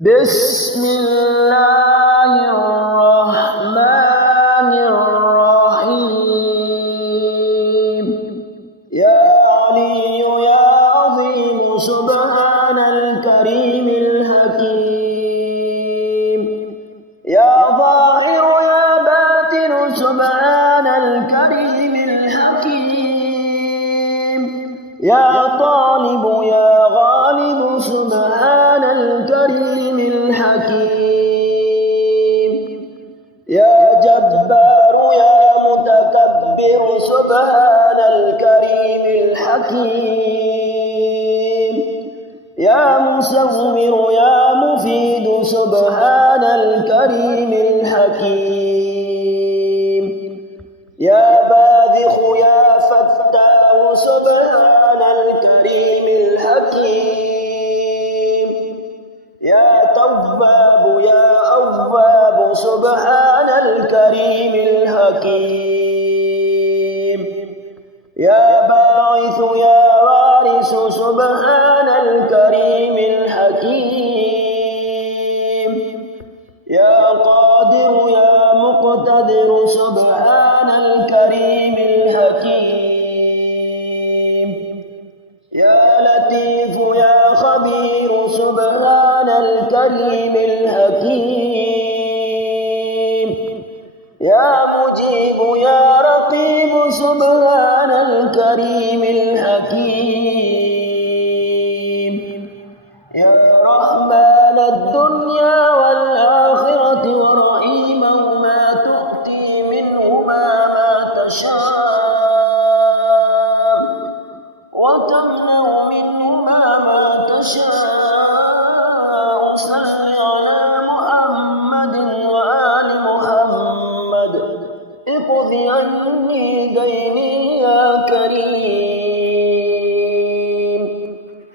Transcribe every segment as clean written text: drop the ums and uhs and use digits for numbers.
بسم الله الرحمن الرحيم يا علي يا عظيم سبحان الكريم الحكيم يا ظاهر يا باطن سبحان الكريم الحكيم يا طالب يا غالب سبحان الكريم الحكيم يا جبار يا متكبر سبحان الكريم الحكيم يا مصور يا مفيد سبحان الكريم الحكيم يا باذخ يا فتاه سبحان الكريم الحكيم يا تواب يا أواب سبحان الكريم الحكيم يا باعث يا وارث سبحان الكريم الحكيم يا قادر يا مقتدر سبحان الكريم الحكيم يا لطيف يا خبير سبحان الكريم الحكيم يا مجيب يا رقيب سبحان الكريم الحكيم يا رحمن الدنيا والآخرة ورحيمهما تؤتي منهما ما تشاء وتمنع منهما ما تشاء صل على محمد وآل محمد اقض عني ديني يا كريم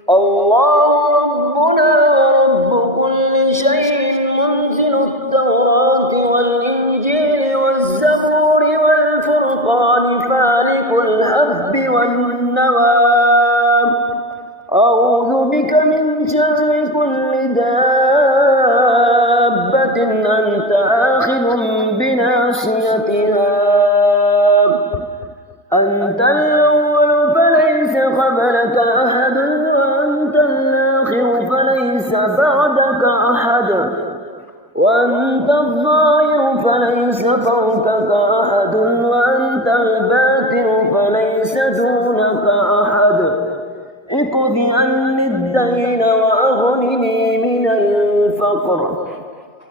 الله ربنا ورب كل شيء منزل التوراة والإنجيل والزبور والفرقان فالق الحب والنوى أعوذ بك من شر كل دابة أنت آخذ بناصيتها أنت الأول فليس قبلك أحد وأنت الآخر فليس بعدك أحد وأنت الظاهر فليس فوقك أحد وأنت الباطن فليس دونك أحد اقض عني الدين وأغنني من الفقر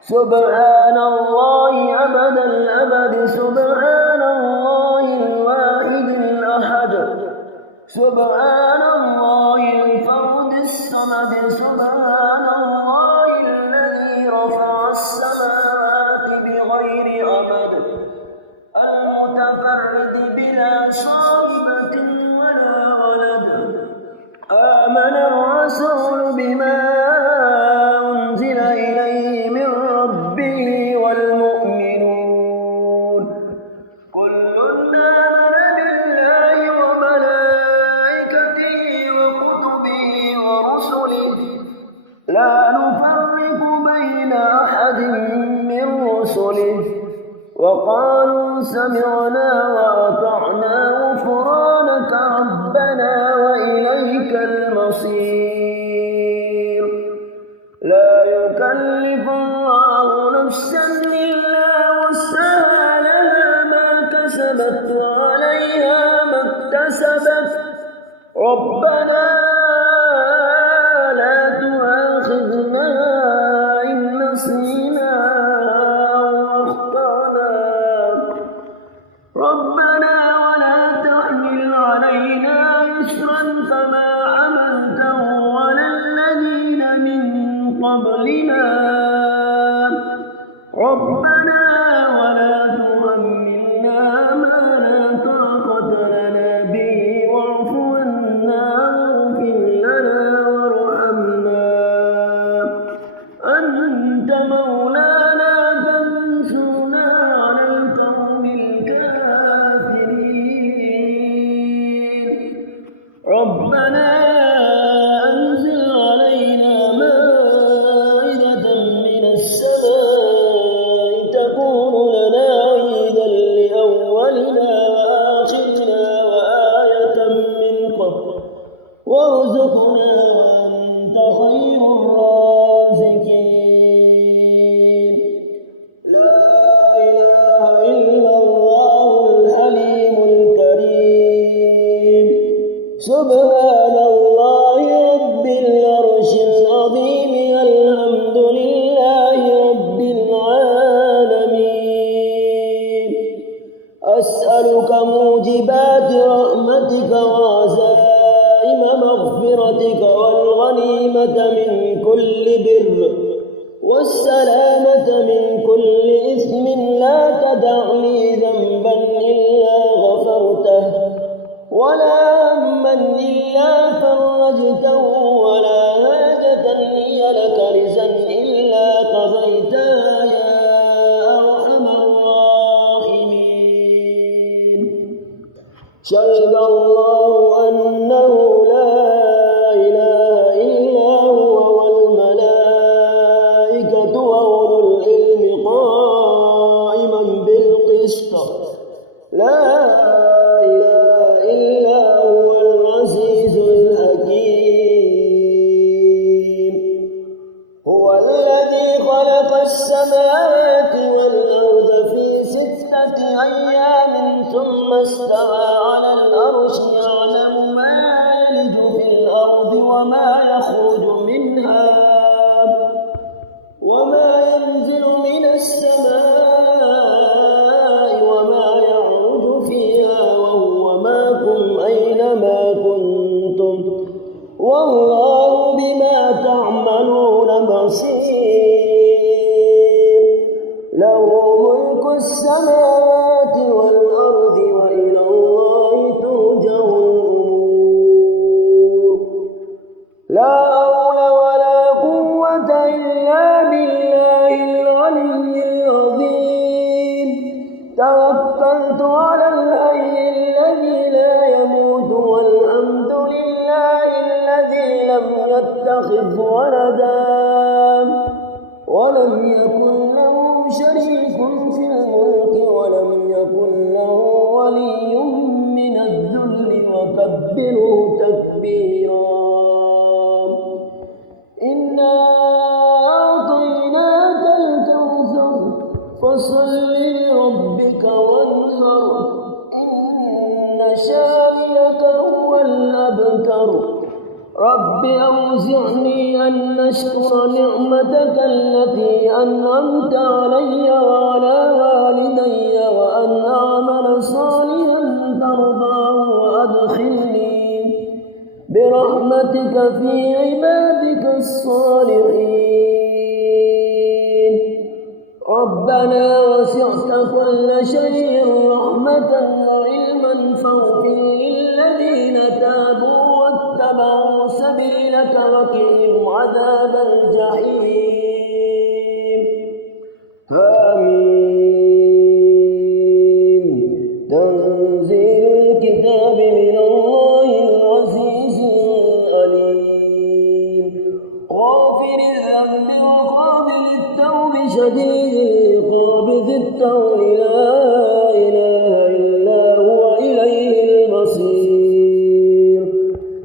سبحان الله أبد الأبد سبحان الله الواحد الأحد سبحان الله الفرد الصمد سبحان الله الذي رفع السماوات بغير أمد المتفرد بلا صاحبة ولا ولد آمن الرسول بما أنزل إليه من ربه والمؤمنون كل آمن بالله وملائكته وكتبه ورسله لا نفرق بين أحد من رسله وقالوا سمعنا وأطعنا غفرانك ربنا وإليك المصير لا يكلف الله نفسا إلا وسعها لها ما كسبت وعليها ما اكتسبت ربنا لا تؤاخذنا إن نسينا أو أخطأنا ربنا ولا تحمل علينا إصرا كما حملته على الذين من قبلنا ربنا ولا تحملنا ما لا طاقة لنا به واعف عنا واغفر لنا وارحمنا أنت مولانا فانصرنا على القوم الكافرين ربنا أنزل علينا مائدة الذي خلق السماوات والأرض في 6 أيام ثم استوى على العرش يعلم ما يلج في الأرض وما يخرج منها وما ينزل من السماء وما يعرج فيها وهو معكم أينما كنتم والله بما تعملون بصير له ملك السماوات والأرض وإلى الله ترجع الأمور لا حول ولا قوة إلا بالله العلي العظيم توكلت على الحي الذي لا يموت والحمد لله الذي لم يتخذ ولدا ولم يكن له شريك في الملك ولم يكن له ولي من الذل وكبره تكبيرا إنا أعطيناك الكوثر فصل لربك وانهر إن شانئك هو الأبتر رب أوزعني أن أشكر نعمتك التي أنعمت علي وعلى والدي وأن أعمل صالحا ترضاه وأدخلني برحمتك في عبادك الصالحين ربنا وسعت كل شيء رحمة وعلما فاغفر للذين تابوا واتبعوا سبيلك وقهم عذاب الجحيم آمين تنزيل الكتاب من الله العزيز العليم غافر الذنب وقابل التوب شديد العقاب ذي الطول لا إله إلا هو إليه المصير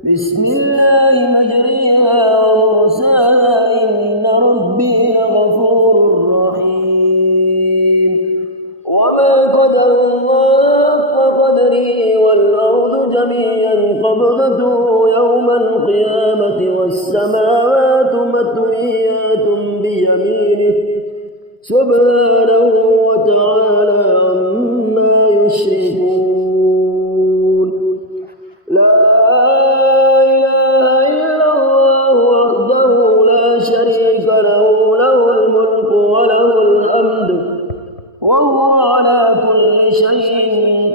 بسم الله مجريها ومرساها إن ربي لغفور رحيم وما قدر الله حق قدره والأرض جميعا قبضته يوم القيامة والسماوات مطويات بيمينه سبحانه وتعالى عما يشركون لا إله إلا الله وحده لا شريك له له الملك وله الحمد وهو على كل شيء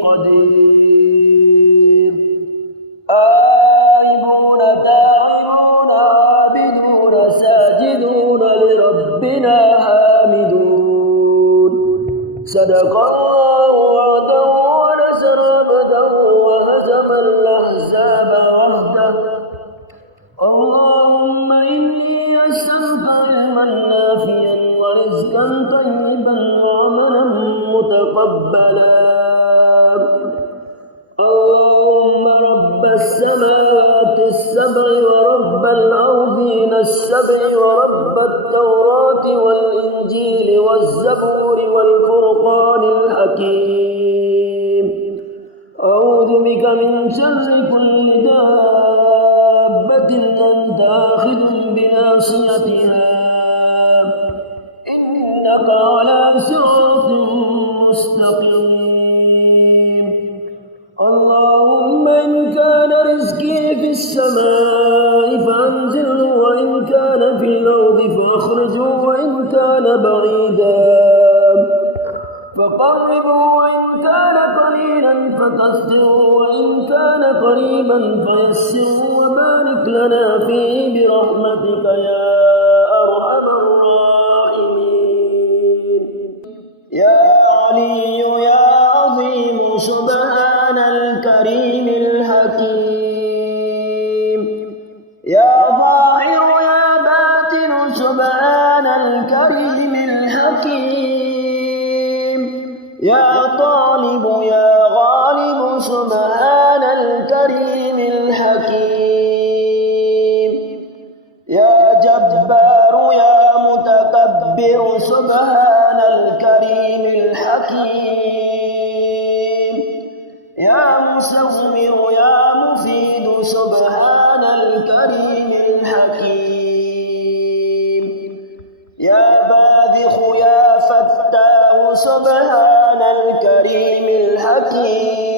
قدير آيبون تائبون عابدون ساجدون لربنا حامدون صدق الله وعده ونصر عبده وهزم الأحزاب وحده اللهم إني أسألك علما نافعا ورزقا طيبا وعملا متقبلا اللهم رب السماوات السبع ورب الأرضين السبع ورب التوراة والإنجيل والزبور والفرقان الحكيم أعوذ بك من شر كل دابة أنت آخذ بناصيتها إنك على صراط مستقيم اللهم إن كان رزقي في السماء فأنزله وإن كان في الأرض فأخرجه وإن كان بعيدا فقربه وإن كان قليلا فكثره وإن كان قريبا فيسره وبارك لنا فيه برحمتك يا أرحم الراحمين يا علي يا عظيم سبحان الكريم الحكيم يا ظاهر يا باطن سبحان الكريم الحكيم يا طالب يا غالب سبحان الكريم الحكيم يا جبار يا متكبر سبحان الكريم الحكيم يا مصور يا مفيد سبحان الكريم الحكيم يا باذخ يا فتاه سبحان الكريم الحكيم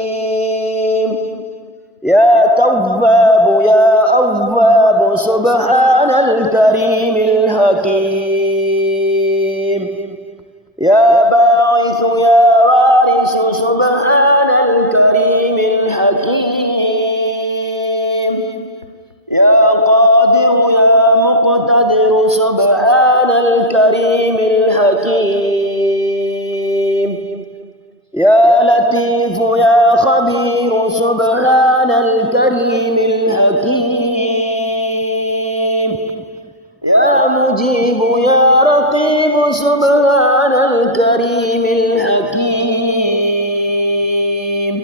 يا تواب يا أواب سبحان الكريم الحكيم يا باعث يا وارث سبحان الكريم الحكيم يا قادر يا مقتدر سبحان الكريم الحكيم يا لطيف يا خبير سبحان الكريم الحكيم يا مجيب يا رقيب سبحان الكريم الحكيم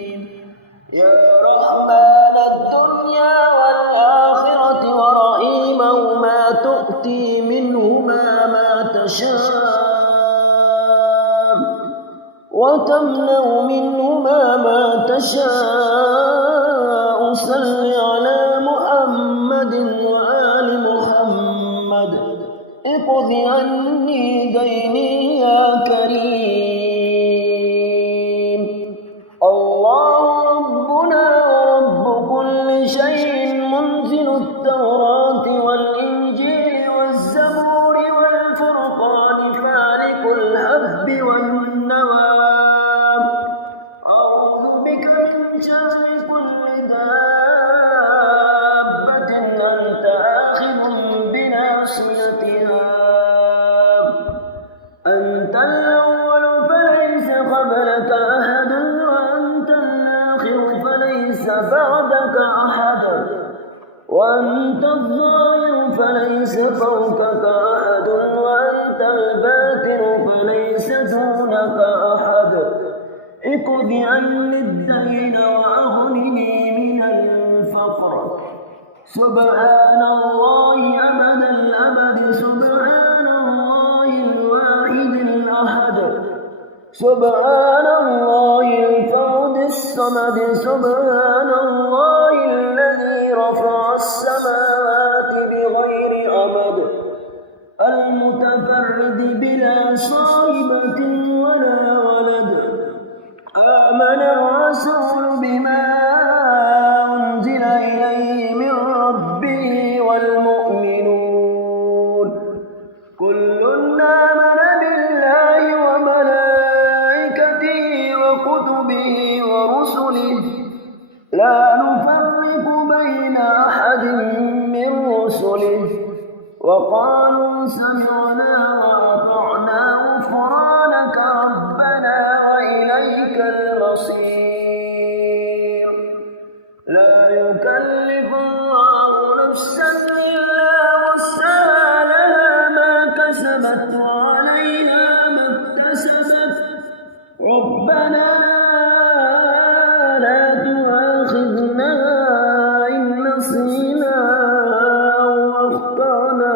يا رحمن الدنيا والآخرة ورحيمهما تؤتي منهما ما تشاء وتمنع منهما ما تشاء صل على محمد وآل محمد اقض عني ديني يا كريم الله ربنا ورب كل شيء منزل التوراة والإنجيل والزبور والفرقان فالق الحب والنوى شر كل دابة أنت آخذ بناصيتها أنت الأول فليس قبلك أحد وأنت الآخر فليس بعدك أحد وأنت الظاهر فليس فوقك أحد وأنت الباطن فليس دونك أحد اقض عني الدين وأغنني من الفقر سبحان الله أبد الأبد سبحان الله الواحد الأحد سبحان الله الفرد الصمد سبحان الله الذي رفع السماوات بغير أمد المتفرد بلا صاحبة ولا ولد آمن الرسول بما أنزل إليه من ربه والمؤمنون كل آمن بالله وملائكته وكتبه ورسله لا نفرق بين أحد من رسله وقالوا سمعنا وأطعنا غفرانك ربنا وإليك المصير لا يكلف الله نفسا إلا وسعها لها ما كسبت وعليها ما اكتسبت ربنا لا تؤاخذنا إن نسينا أو أخطأنا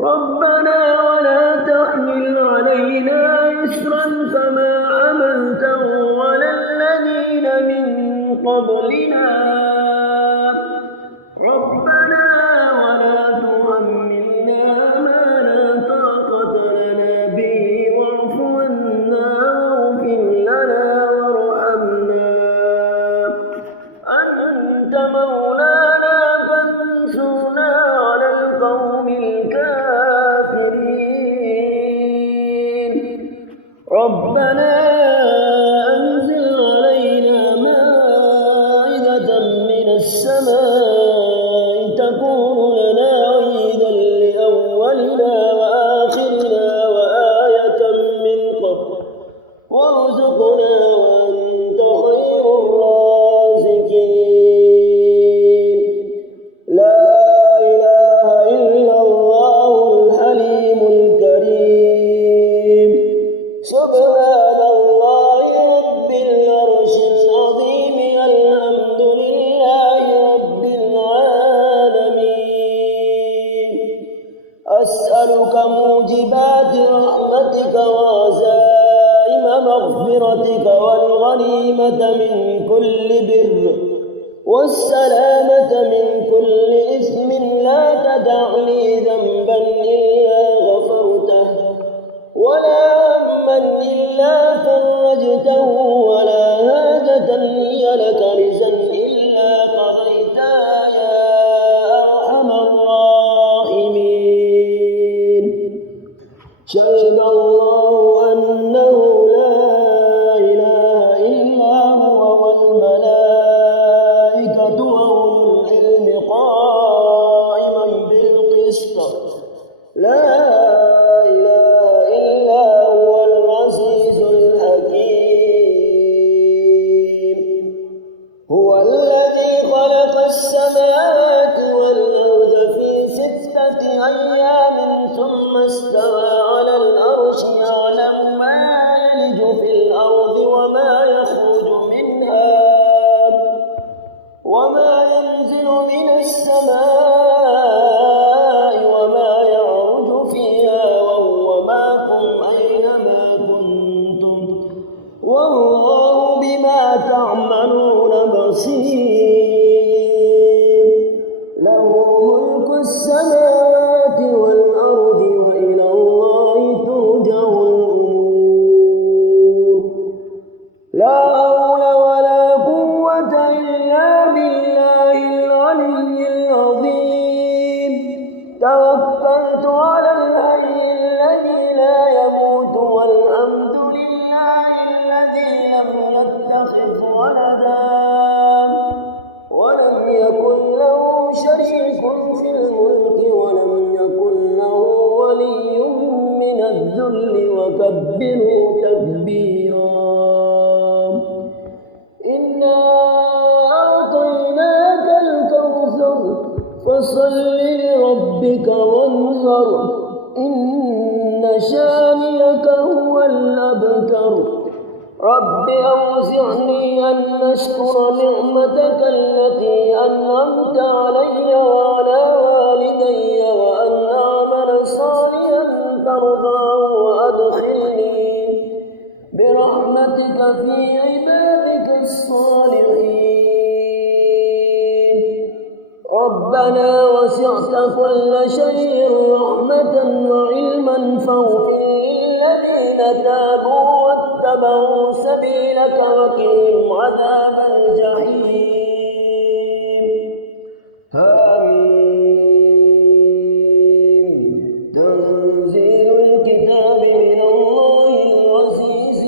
ربنا ولا تحمل علينا إصرا كما حملته على الذين من قبلنا ربنا ولا تحملنا ما لا طاقة لنا به واعف عنا واغفر لنا وارحمنا أنت مولانا فانصرنا على القوم الكافرين ربنا أنزل علينا مائدة من السماء تكون لنا عيدا لأولنا وآخرنا وآية من قبل وارزقنا وأنت خير الرازقين لا إله إلا الله الحليم الكريم سبحان الله ونسألك موجبات رحمتك وعزائم مغفرتك والغنيمة من كل بر والسلامة من كل إثم لا تدع لي ذنبا إلا غفرته ولا هما إلا فرجته ولا هاجة هي لك رزا إلا قضيتها يا أرحم الراحمين. شهد الله أنه لا إله إلا هو والملائكة وأولو العلم قائما بالقسط لا إله إلا هو العزيز الحكيم. هو الذي خلق السماوات والأرض في 6 أيام ثم استوى على العرش يعلم ما يلج في الأرض وما يخرج منها وما ينزل من السماء وما يعرج فيها وهو معكم أينما كنتم والله بما تعملون بصير. له ملك السماوات والأرض وإلى الله ترجع الأمور. لا حول ولا قوة إلا بالله العلي العظيم. توكلت على الحي الذي لا يموت والحمد لله الذي لم يتخذ ولدا ولم يكن له شريك في الملك ولم يكن له ولي من الذل وكبره تكبيرا. إنا أعطيناك الكوثر فصل لربك وانهر إن شانئك هو الأبتر. رب أوزعني أن أشكر نعمتك التي أنعمت علي وعلى والدي وأن أعمل صالحا ترضاه وأدخلني برحمتك في عبادك الصالحين. ربنا وسعت كل شيء رحمة وعلما فاغفر للذين تابوا واتبعوا سبيلك وقهم عذاب الجحيم. آمين. تنزيل الكتاب من الله العزيز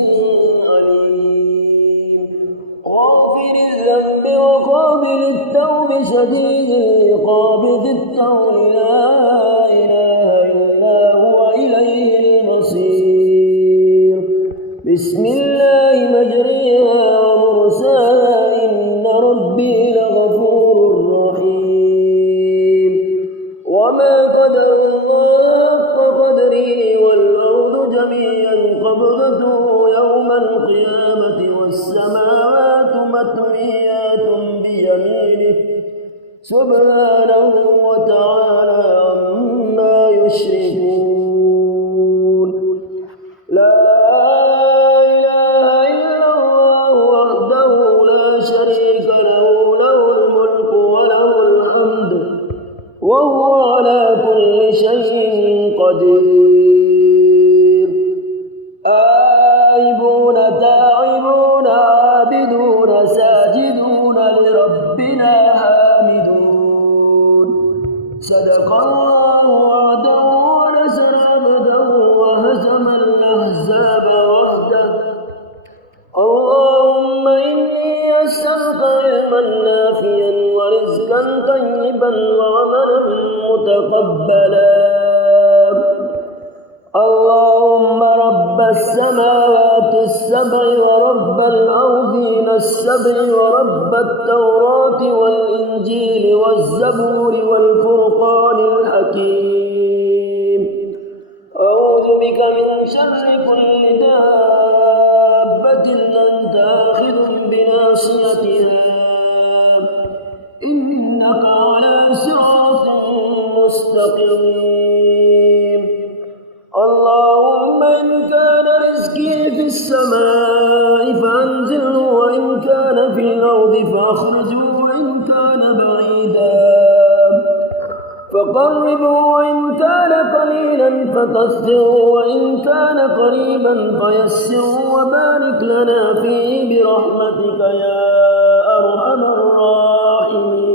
العليم غافر الذنب وقابل التوب شديد العقاب ذي الطول لا إله إلا هو إليه المصير. بسم الله مجريها ومرساها إن ربي لغفور رحيم. وما قدر الله حق قدره والأرض جميعا قبضته يوم القيامة والسماوات مطويات بيمينه سبحانه وتعالى عما يشركون. لا إله إلا الله وحده لا شريك له له الملك وله الحمد وهو على كل شيء قدير. آيبون تائبون عابدون ساجدون لربنا حامدون. صدق الله وعده ونصر عبده وهزم الأحزاب وحده. اللهم إني أسألك علما نافعا ورزقا طيبا وعملا متقبلا. اللهم رب السماوات السبع ورب الأرضين السبع ورب التوراة والإنجيل والزبور والفرقان الحكيم. أعوذ بك من شر كل دابة أنت آخذ بناصيتها إنك على صراط مستقيم. إن كان رزقي في السماء فأنزله وإن كان في الأرض فأخرجه وإن كان بعيدا فقربه وإن كان قليلا فكثره وإن كان قريبا فيسره وبارك لنا فيه برحمتك يا أرحم الراحمين.